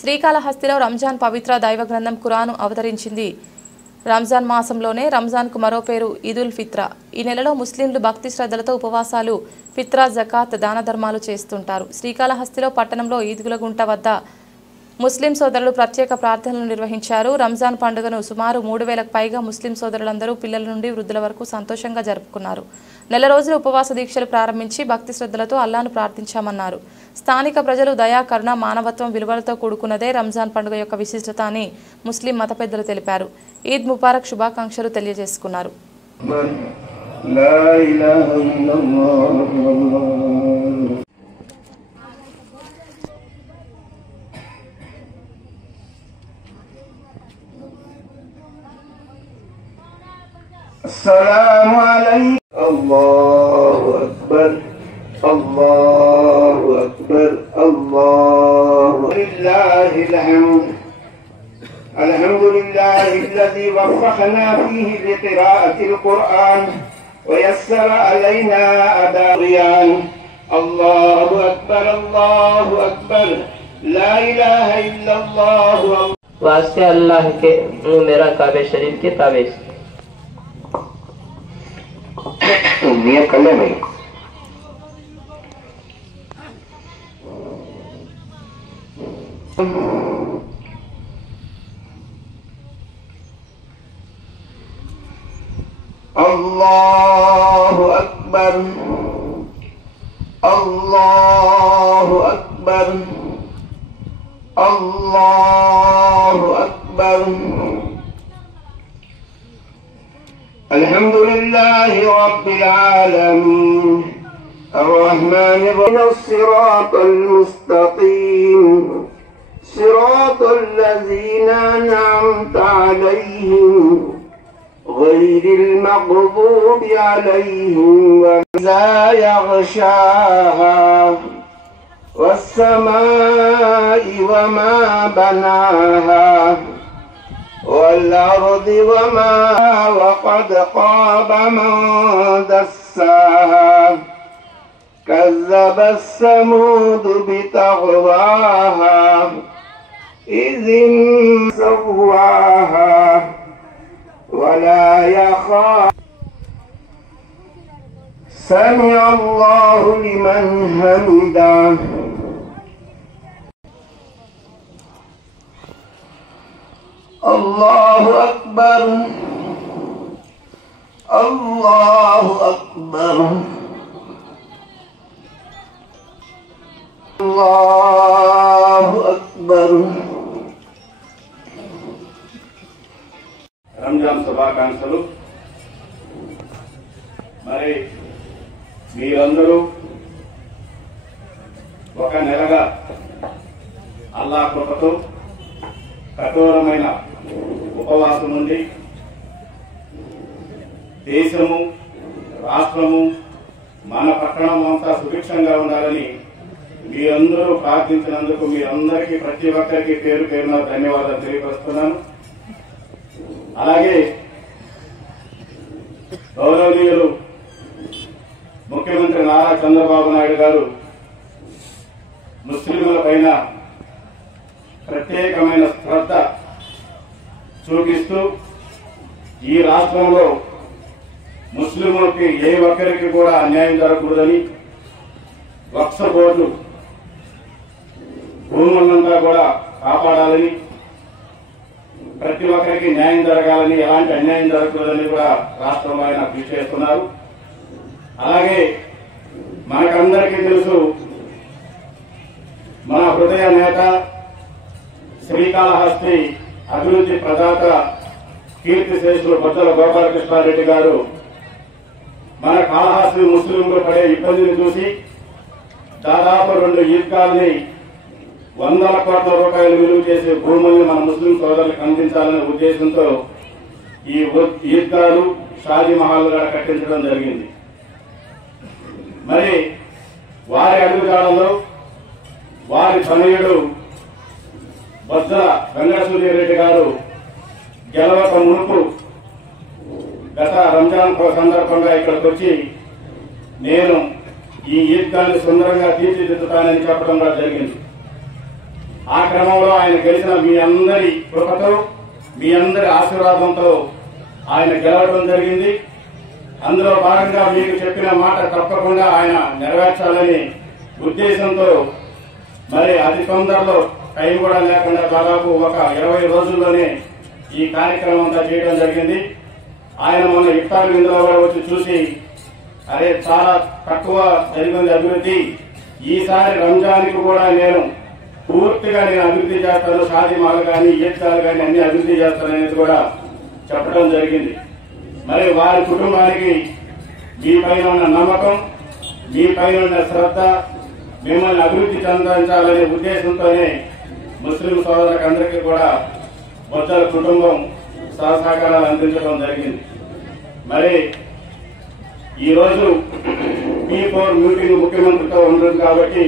శ్రీకాళహస్తిలో రంజాన్ పవిత్ర దైవ గ్రంథం ఖురాను అవతరించింది. రంజాన్ మాసంలోనే రంజాన్కు మరో పేరు ఈదుల్ ఫిత్రా. ఈ నెలలో ముస్లింలు భక్తి శ్రద్ధలతో ఉపవాసాలు, ఫిత్రా, జకాత్, దాన ధర్మాలు చేస్తుంటారు. శ్రీకాళహస్తిలో పట్టణంలో ఈదుగులగుంట వద్ద ముస్లిం సోదరులు ప్రత్యేక ప్రార్థనలు నిర్వహించారు. రంజాన్ పండుగను సుమారు 3000కు పైగా ముస్లిం సోదరులందరూ పిల్లల నుండి వృద్ధుల వరకు సంతోషంగా జరుపుకున్నారు. నెల రోజులు ఉపవాస దీక్షలు ప్రారంభించి భక్తి శ్రద్ధలతో అల్లాను ప్రార్థించామన్నారు. స్థానిక ప్రజలు దయా, కరుణ, మానవత్వం విలువలతో కూడుకున్నదే రంజాన్ పండుగ యొక్క విశిష్టత అని ముస్లిం మత పెద్దలు తెలిపారు. ఈద్ ముబారక్ శుభాకాంక్షలు తెలియజేసుకున్నారు. السلام عليكم. الله أكبر الله أكبر الله لله الحمد. الحمد لله الذي وفقنا فيه لقراءة القرآن ويسر علينا أداء. الله أكبر الله أكبر لا إله إلا الله. वास्ते अल्लाह के मेरा काबे शरीफ के ताबीज़ नियत कर ले भाई. अल्लाहु अकबर अल्लाहु अकबर अल्लाहु अकबर. الحمدلله رب العالمين الرحمن الرحيم الصراط المستقيم صراط الذين أنعمت عليهم غير المغضوب عليهم ولا يغشاها والسماء وما بناها والأرض وما وقد خاب من دساها كذب الثمود بطغواها إذ سواها ولا يخاف. سمع الله لمن حمده. الله أكبر الله أكبر الله أكبر. రంజాన్ శుభాకాంక్షలు. మరి మీరందరూ ఒక నెలగా అల్లాహ్ కృపతో కఠోరమైన ఉపవాసం నుండి దేశము, రాష్ట్రము, మన పట్టణం అంతా సుభిక్షంగా ఉండాలని మీరందరూ ప్రార్థించినందుకు మీరందరికీ ప్రతి ఒక్కరికి పేరు పేరున ధన్యవాదాలు తెలియపరుస్తున్నాను. అలాగే గౌరవనీయులు ముఖ్యమంత్రి నారా చంద్రబాబు నాయుడు గారు ముస్లింల పైన ప్రత్యేకమైన శ్రద్ధ చూపిస్తూ ఈ రాష్ట్రంలో ముస్లింలకి ఏ ఒక్కరికి కూడా అన్యాయం జరగకూడదని, వక్ఫ్ బోర్డు భూములంతా కూడా కాపాడాలని, ప్రతి ఒక్కరికి న్యాయం జరగాలని, ఎలాంటి అన్యాయం జరగకూడదని కూడా రాష్ట్రంలో ఆయన కృషి చేస్తున్నారు. అలాగే మనకందరికీ తెలుసు, మన హృదయ నేత, శ్రీకాళహస్తి అభివృద్ధి ప్రదాత, కీర్తిశేషులు బొజ్జల గోపాలకృష్ణారెడ్డి గారు మన కాళహస్తి ముస్లింలు పడే ఇబ్బందిని చూసి దాదాపు 2 ఈద్గాల్ని 100 కోట్ల రూపాయలు విలువ చేసే భూముల్ని మన ముస్లిం సోదరులకు అందించాలనే ఉద్దేశంతో ఈ ఈద్గాలు, షాదీ మహల్ కూడా కట్టించడం జరిగింది. మరి వారి అడుగుజాడల్లో వారి తనయుడు బొజ్జల వెంకటసూర్యారెడ్డి గారు గెలవక మునుపు గత రంజాన్ సందర్భంగా ఇక్కడికి వచ్చి నేను ఈ ఈద్గాన్ని సుందరంగా తీర్చిదిద్దుతానని చెప్పడం జరిగింది. ఆ క్రమంలో ఆయన గెలిచిన మీ అందరి కృపతో మీ అందరి ఆశీర్వాదంతో ఆయన గెలవడం జరిగింది. అందులో భాగంగా మీకు చెప్పిన మాట తప్పకుండా ఆయన నెరవేర్చాలని ఉద్దేశంతో మరి అతి తొందరలో టైం కూడా లేకుండా దాదాపు ఒక 20 రోజుల్లోనే ఈ కార్యక్రమం అంతా చేయడం జరిగింది. ఆయన మొన్న ఇఫ్తార్ విందులో కూడా వచ్చి చూసి అరే చాలా తక్కువ జరిగింది అభివృద్ధి, ఈసారి రంజాన్కి కూడా నేను పూర్తిగా అభివృద్ధి చేస్తాను, షాదీ మాల్ కానీ ఈద్గాలు కానీ అన్ని అభివృద్ధి చేస్తాననేది కూడా చెప్పడం జరిగింది. మరి వారి కుటుంబానికి మీ పైన ఉన్న నమ్మకం, మీ పైన ఉన్న శ్రద్ధ, మిమ్మల్ని అభివృద్ధి చెందించాలనే ఉద్దేశంతోనే ముస్లిం సోదరులకు అందరికీ కూడా బొజ్జల కుటుంబం సహకారాలు అందించడం జరిగింది. మరి ఈరోజు P4 మీటింగ్ ముఖ్యమంత్రితో ఉంటుంది కాబట్టి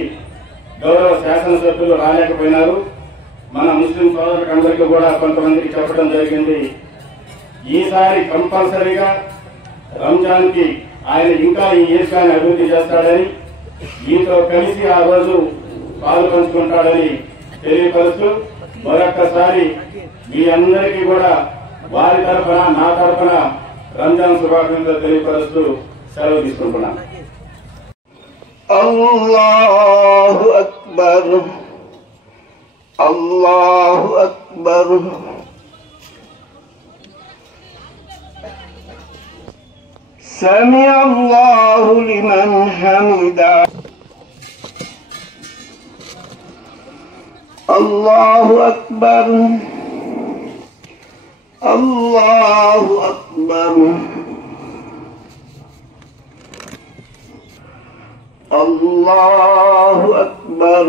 గౌరవ శాసనసభ్యులు రాలేకపోయినారు. మన ముస్లిం సోదరులకు అందరికీ కూడా కొంతమందికి చెప్పడం జరిగింది. ఈసారి కంపల్సరీగా రంజాన్ కి ఆయన ఇంకా ఈ ఈద్గాన్ని అభివృద్ధి చేస్తాడని, మీతో కలిసి ఆ రోజు పాలు పంచుకుంటాడని తెలియపరుస్తూ మరొక్కసారి మీ అందరికీ కూడా వారి తరఫున నా తరఫున రంజాన్ శుభాకాంక్షలు తెలియపరుస్తూ సెలవు తీసుకుంటున్నాను. అల్లాహు అక్బర్, అల్లాహు అక్బర్. سمع الله لمن حمده. الله أكبر، الله أكبر، الله أكبر.